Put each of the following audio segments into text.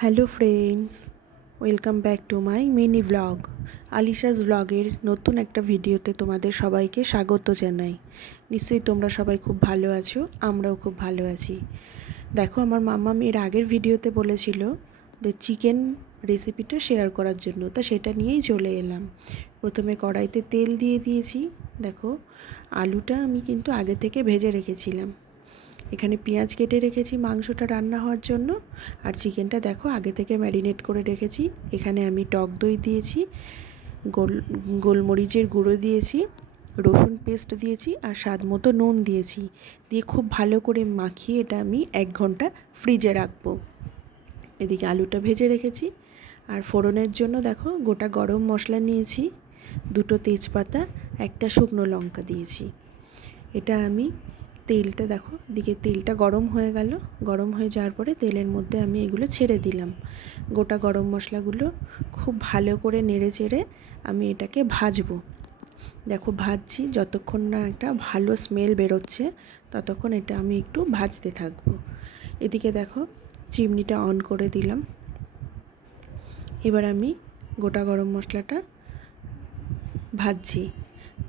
Hello friends, welcome back to my mini blog. আলিশাস ব্লগের নতুন একটা ভিডিওতে তোমাদের সবাইকে স্বাগত জানাই। নিশ্চয়ই তোমরা সবাই খুব ভালো আছো, আমরাও খুব ভালো আছি। দেখো, আমার মাম্মাম এর আগের ভিডিওতে বলেছিল যে চিকেন রেসিপিটা শেয়ার করার জন্য, তা সেটা নিয়েই চলে এলাম। প্রথমে কড়াইতে তেল দিয়ে দিয়েছি। দেখো, আলুটা আমি কিন্তু আগে থেকে ভেজে রেখেছিলাম। এখানে পেঁয়াজ কেটে রেখেছি মাংসটা রান্না হওয়ার জন্য। আর চিকেনটা দেখো আগে থেকে ম্যারিনেট করে রেখেছি। এখানে আমি টক দই দিয়েছি, গোলমরিচের গুঁড়ো দিয়েছি, রসুন পেস্ট দিয়েছি আর স্বাদ মতো নুন দিয়েছি। দিয়ে খুব ভালো করে মাখিয়ে এটা আমি 1 ঘন্টা ফ্রিজে রাখবো। এদিকে আলুটা ভেজে রেখেছি। আর ফোড়নের জন্য দেখো গোটা গরম মশলা নিয়েছি, 2টো তেজপাতা, 1টা শুকনো লঙ্কা দিয়েছি। এটা আমি তেলটা দেখো, দিকে তেলটা গরম হয়ে গেল। গরম হয়ে যাওয়ার পরে তেলের মধ্যে আমি এগুলো ছেড়ে দিলাম। গোটা গরম মশলাগুলো খুব ভালো করে নেড়ে চেড়ে আমি এটাকে ভাজবো। দেখো ভাজছি, যতক্ষণ না একটা ভালো স্মেল বেরোচ্ছে ততক্ষণ এটা আমি একটু ভাজতে থাকবো। এদিকে দেখো চিমনিটা অন করে দিলাম। এবার আমি গোটা গরম মশলাটা ভাজছি।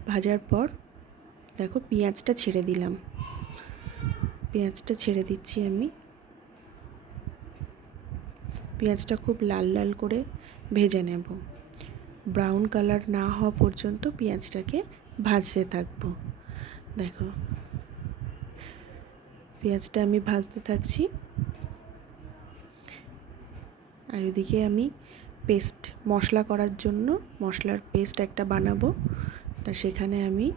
ভাজার পর দেখো পেঁয়াজটা ছেড়ে দিলাম। পেঁয়াজটা ছেড়ে দিচ্ছি আমি। পেঁয়াজটা খুব লাল লাল করে ভেজে নেব। ব্রাউন কালার না হওয়া পর্যন্ত পেঁয়াজটাকে ভাজতে থাকবো। দেখো পেঁয়াজটা আমি ভাজতে থাকছি। আর এদিকে আমি মশলা করার জন্য মশলার পেস্ট একটা বানাবো। তা সেখানে আমি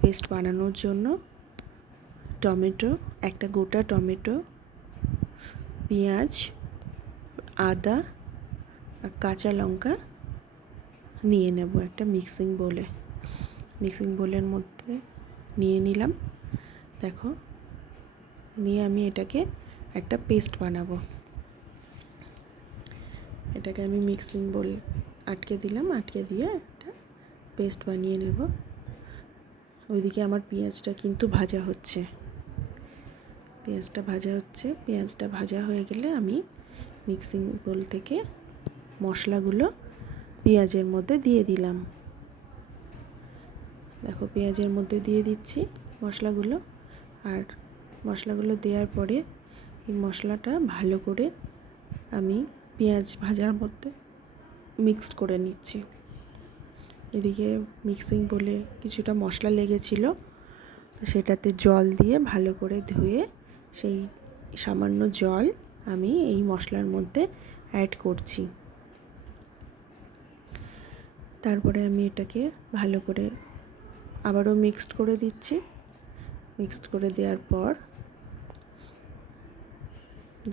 পেস্ট বানানোর জন্য একটা গোটা টমেটো, পেঁয়াজ, আদা আর কাঁচা লঙ্কা নিয়ে নেব একটা মিক্সিং বোলের মধ্যে নিয়ে নিলাম। দেখো, নিয়ে আমি এটাকে একটা পেস্ট বানাবো। এটাকে আমি মিক্সিং বোল আটকে দিলাম, আটকে দিয়ে একটা পেস্ট বানিয়ে নেব। ওইদিকে আমার পেঁয়াজটা কিন্তু ভাজা হচ্ছে। পেঁয়াজটা ভাজা হয়ে গেলে আমি মিক্সিং বোল থেকে মশলাগুলো পেঁয়াজের মধ্যে দিয়ে দিলাম। দেখো পেঁয়াজের মধ্যে দিয়ে দিচ্ছি মশলাগুলো। আর মশলাগুলো দেওয়ার পরে এই মশলাটা ভালো করে আমি পেঁয়াজ ভাজার মধ্যে মিক্সড করে নিচ্ছি। এদিকে মিক্সিং বলে কিছুটা মশলা লেগেছিল, তো সেটাতে জল দিয়ে ভালো করে ধুয়ে সেই সামান্য জল আমি এই মশলার মধ্যে অ্যাড করছি। তারপরে আমি এটাকে ভালো করে আবারও মিক্সড করে দিচ্ছি। মিক্সড করে দেওয়ার পর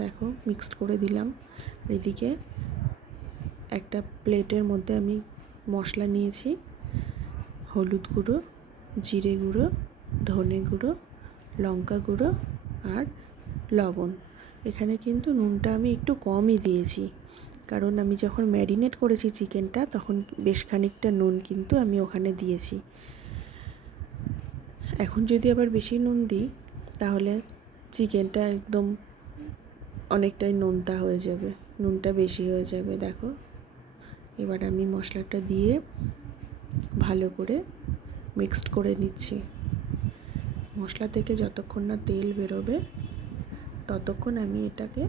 দেখো মিক্সড করে দিলাম। এদিকে একটা প্লেটের মধ্যে আমি মশলা নিয়েছি, হলুদ গুঁড়ো, জিরে গুঁড়ো, ধনে গুঁড়ো, লঙ্কা গুঁড়ো আর লবণ। এখানে কিন্তু নুনটা আমি একটু কমই দিয়েছি, কারণ আমি যখন ম্যারিনেট করেছি চিকেনটা তখন বেশ খানিকটা নুন কিন্তু আমি ওখানে দিয়েছি। এখন যদি আবার বেশি নুন দিই তাহলে চিকেনটা একদম অনেকটাই নোনতা হয়ে যাবে, নুনটা বেশি হয়ে যাবে। দেখো, এবার আমি মশলাটা দিয়ে ভালো করে মিক্সড করে নিচ্ছি। মশলা থেকে যতক্ষণ না তেল বেরোবে ততক্ষণ আমি এটাকে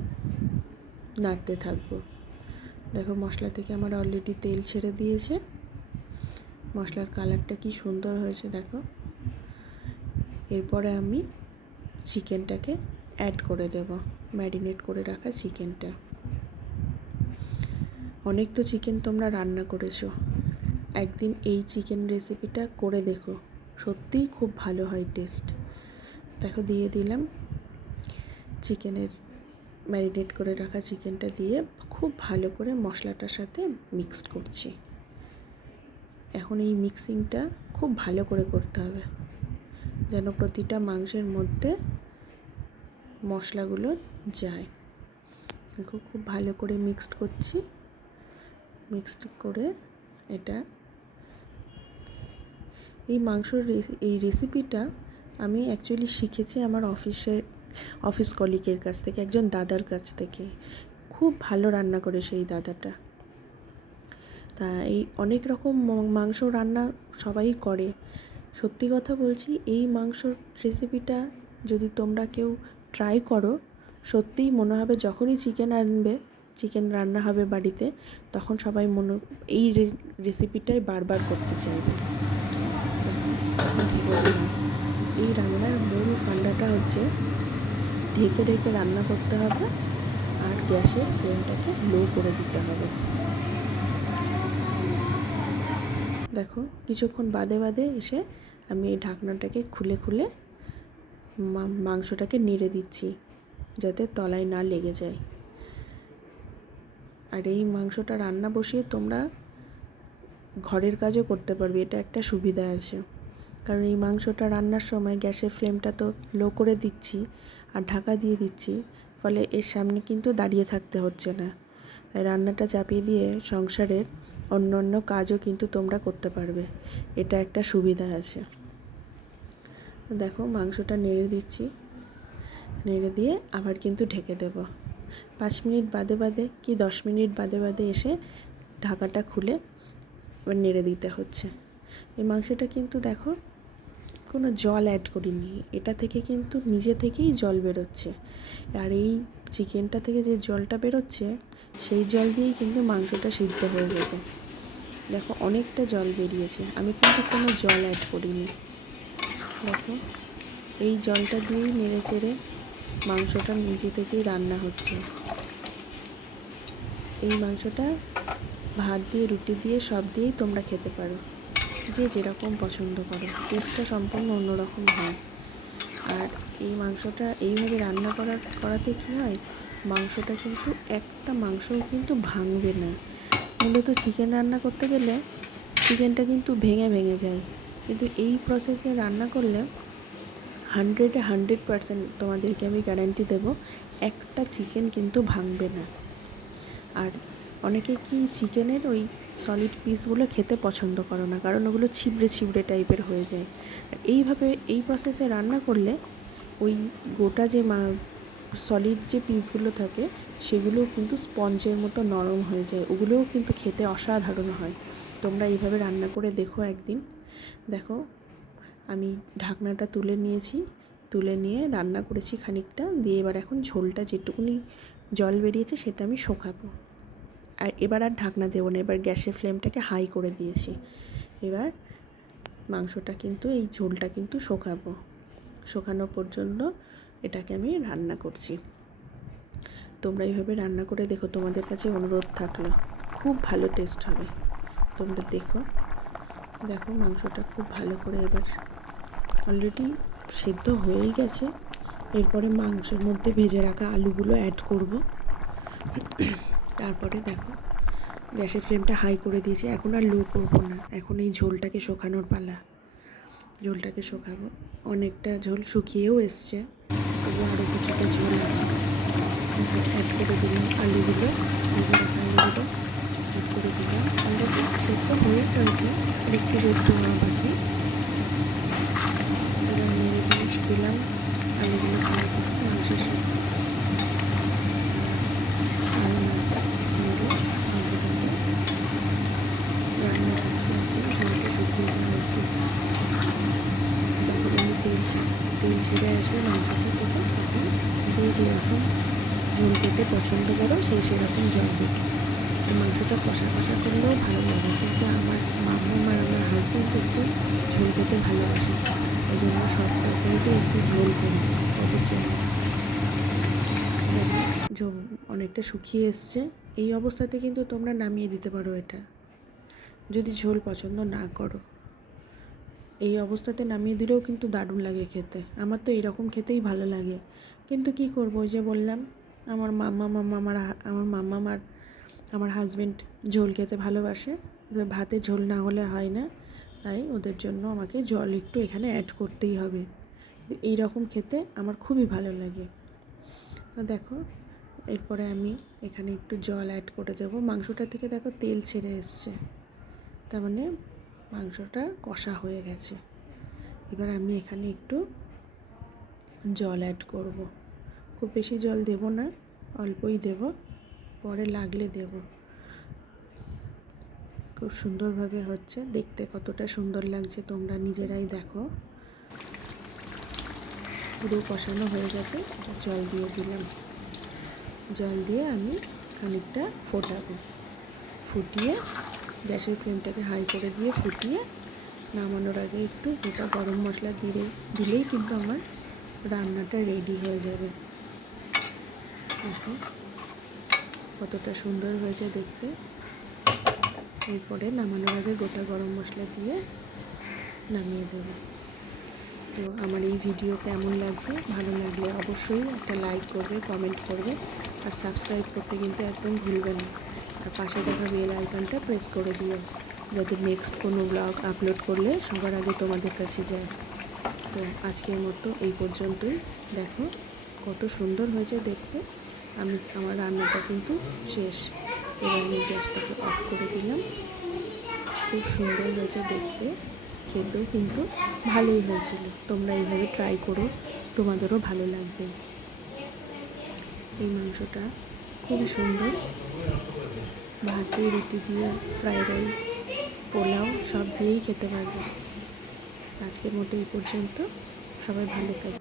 নাড়তে থাকবো। দেখো মশলা থেকে আমার অলরেডি তেল ছেড়ে দিয়েছে। মশলার কালারটা কি সুন্দর হয়েছে দেখো। এরপরে আমি চিকেনটাকে অ্যাড করে দেব, ম্যারিনেট করে রাখা চিকেনটা। অনেক তো চিকেন তোমরা রান্না করেছো, একদিন এই চিকেন রেসিপিটা করে দেখো, সত্যিই খুব ভালো হয় টেস্ট। দেখো দিয়ে দিলাম চিকেনের ম্যারিনেট করে রাখা চিকেনটা দিয়ে খুব ভালো করে মশলাটার সাথে মিক্সড করছি। এখন এই মিক্সিংটা খুব ভালো করে করতে হবে যেন প্রতিটা মাংসের মধ্যে মশলাগুলো যায়। দেখো খুব ভালো করে মিক্সড করছি। মিক্সড করে এটা এই রেসিপিটা আমি অ্যাকচুয়ালি শিখেছি আমার অফিস কলিগের কাছ থেকে, একজন দাদার কাছ থেকে। খুব ভালো রান্না করে সেই দাদাটা। তা এই অনেক রকম মাংস রান্না সবাই করে। সত্যি কথা বলছি, এই মাংসর রেসিপিটা যদি তোমরা কেউ ট্রাই করো, সত্যিই মনে হবে যখনই চিকেন রান্না হবে বাড়িতে, তখন সবাই এই রেসিপিটাই বারবার করতে চাইবে। এই রান্নার মূল ফান্ডাটা হচ্ছে ঢেকে ঢেকে রান্না করতে হবে আর গ্যাসের ফ্লেমটাকে লো করে দিতে হবে। দেখো কিছুক্ষণ বাদে বাদে এসে আমি এই ঢাকনাটাকে খুলে খুলে মাংসটাকে নেড়ে দিচ্ছি যাতে তলায় না লেগে যায়। আর এই মাংসটা রান্না বসিয়ে তোমরা ঘরের কাজও করতে পারবে, এটা একটা সুবিধা আছে। কারণ এই মাংসটা রান্নার সময় গ্যাসের ফ্লেমটা তো লো করে দিচ্ছি আর ঢাকা দিয়ে দিচ্ছি, ফলে এর সামনে কিন্তু দাঁড়িয়ে থাকতে হচ্ছে না। তাই রান্নাটা চাপিয়ে দিয়ে সংসারের অন্য অন্য কাজও কিন্তু তোমরা করতে পারবে, এটা একটা সুবিধা আছে। দেখো মাংসটা নেড়ে দিচ্ছি, নেড়ে দিয়ে আবার কিন্তু ঢেকে দেব। 5 মিনিট বাদে বাদে কি 10 মিনিট বাদে বাদে এসে ঢাকাটা খুলে এবার নেড়ে দিতে হচ্ছে। এই মাংসটা কিন্তু দেখো কোনো জল অ্যাড করিনি, এটা থেকে কিন্তু নিজে থেকেই জল বেরোচ্ছে। আর এই চিকেনটা থেকে যে জলটা বেরোচ্ছে সেই জল দিয়েই কিন্তু মাংসটা সিদ্ধ হয়ে যাবে। দেখো অনেকটা জল বেরিয়েছে, আমি কিন্তু কোনো জল অ্যাড করিনি। দেখো এই জলটা দিয়েই নেড়ে চেড়ে মাংসটা নিজে থেকেই রান্না হচ্ছে। এই মাংসটা ভাত দিয়ে রুটি দিয়ে সব দিয়েই তোমরা খেতে পারো, যে যেরকম পছন্দ করো, টেস্টটা সম্পূর্ণ অন্যরকম হয়। আর এই মাংসটা এইভাবে রান্না করাতে কী হয়, মাংসটা কিন্তু একটা মাংসও কিন্তু ভাঙবে না। মূলত চিকেন রান্না করতে গেলে চিকেনটা কিন্তু ভেঙে ভেঙে যায়, কিন্তু এই প্রসেসে রান্না করলে 100% তোমাদেরকে আমি গ্যারান্টি দেবো একটা চিকেন কিন্তু ভাঙবে না। আর অনেকে কি চিকেনের ওই সলিড পিসগুলো খেতে পছন্দ করো না, কারণ ওগুলো ছিবড়ে ছিবড়ে টাইপের হয়ে যায়। এইভাবে এই প্রসেসে রান্না করলে ওই গোটা যে সলিড যে পিসগুলো থাকে সেগুলোও কিন্তু স্পঞ্জের মতো নরম হয়ে যায়, ওগুলোও কিন্তু খেতে অসাধারণ হয়। তোমরা এইভাবে রান্না করে দেখো একদিন। দেখো আমি ঢাকনাটা তুলে নিয়েছি, তুলে নিয়ে রান্না করেছি খানিকটা, দিয়ে এবার এখন ঝোলটা যেটুকুনি জল বেরিয়েছে সেটা আমি শোকাবো। আর এবার আর ঢাকনা দেবো না, এবার গ্যাসের ফ্লেমটাকে হাই করে দিয়েছি। এবার মাংসটা কিন্তু এই ঝোলটা কিন্তু শোকানো পর্যন্ত এটাকে আমি রান্না করছি। তোমরা এইভাবে রান্না করে দেখো, তোমাদের কাছে অনুরোধ থাকলো, খুব ভালো টেস্ট হবে। তোমরা দেখো মাংসটা খুব ভালো করে এবার অলরেডি সিদ্ধ হয়েই গেছে। এরপরে মাংসের মধ্যে ভেজে রাখা আলুগুলো অ্যাড করব। তারপরে দেখো গ্যাসের ফ্লেমটা হাই করে দিয়েছি, এখন আর লো করবো না, এখন এই ঝোলটাকে শোকানোর পালা। ঝোলটাকে শোকাবো, অনেকটা ঝোল শুকিয়েও এসছে, তবু আরও কিছুটা ঝোল আছে। অ্যাড করে দিলাম আলুগুলো, ভেজে রাখা আলুগুলো অ্যাড করে দিলাম। অলরেডি সেদ্ধ হয়ে রয়েছে, আর একটু সেদ্ধ হওয়া বাকি। এবার নেড়ে দিলাম আলুগুলো ভালো করে মাংসের সাথে। রান্না করছি একটু ঝোলটা শুকিয়ে দেওয়া একটু, তারপরে আমি তেল ছেড়ে আসবে মাংসটা থেকে, তখন যে যেরকম ঝোল খেতে পছন্দ করো সেরকম জল দেবে। এই মাংসটা কষা কষা করলেও ভালো লাগে, কিন্তু আমার মাম্মা আর আমার হাজব্যান্ড একটু ঝোল খেতে ভালোবাসে, ওই জন্য সব তরকারিতে একটু ঝোল করি ওদের জন্য। ঝোল অনেকটা শুকিয়ে এসছে, এই অবস্থাতে কিন্তু তোমরা নামিয়ে দিতে পারো এটা, যদি ঝোল পছন্দ না করো। এই অবস্থাতে নামিয়ে দিলেও কিন্তু দারুণ লাগে খেতে, আমার তো এরকম খেতেই ভালো লাগে। কিন্তু কি করবো, ওই যে বললাম আমার মাম্মা আর আমার হাজব্যান্ড ঝোল খেতে ভালোবাসে, ভাতে ঝোল না হলে হয় না, তাই ওদের জন্য আমাকে জল একটু এখানে অ্যাড করতেই হবে। এই রকম খেতে আমার খুবই ভালো লাগে। তো দেখো এরপরে আমি এখানে একটু জল অ্যাড করে দেবো। মাংসটা থেকে দেখো তেল ছেড়ে এসছে, তার মানে মাংসটা কষা হয়ে গেছে। এবার আমি এখানে একটু জল অ্যাড করব, খুব বেশি জল দেব না, অল্পই দেব। পরে লাগলে দেব। খুব সুন্দরভাবে হচ্ছে, দেখতে কতটা সুন্দর লাগছে তোমরা নিজেরাই দেখো। পুরো কষানো হয়ে গেছে, জল দিয়ে দিলাম। জল দিয়ে আমি খানিকটা ফোটাবো, ফুটিয়ে গ্যাসের ফ্লেমটাকে হাই করে দিয়ে ফুটিয়ে নামানোর আগে একটু গোটা গরম মশলা দিলেই কিন্তু আমার রান্নাটা রেডি হয়ে যাবে। দেখো কতটা সুন্দর হয়েছে দেখতে। এরপরে নামানোর আগে গোটা গরম মশলা দিয়ে নামিয়ে দেব। তো আমার এই ভিডিও কেমন লাগছে, ভালো লাগলে অবশ্যই একটা লাইক করবে, কমেন্ট করবে, আর সাবস্ক্রাইব করতে কিন্তু একদম ভুলবে না। আর পাশে দেখা বেল আইকনটা প্রেস করে দিও, যাতে নেক্সট কোনো ব্লগ আপলোড করলে সবার আগে তোমাদের কাছে যায়। তো আজকের মতো এই পর্যন্তই। দেখো কত সুন্দর হয়েছে দেখতে। আমার রান্নাটা কিন্তু শেষ। এবার আমি গ্যাসটাকে অফ করে দিলাম। খুব সুন্দর হয়েছে দেখতে, খেতেও কিন্তু ভালোই হয়েছিল। তোমরা এইভাবে ট্রাই করো, তোমাদেরও ভালো লাগবে। এই মাংসটা খুবই সুন্দর, ভাতে, রুটি দিয়ে, ফ্রাইড রাইস, পোলাও সব দিয়েই খেতে পারবে। আজকের মতো এই পর্যন্ত। সবাই ভালো থাকবে।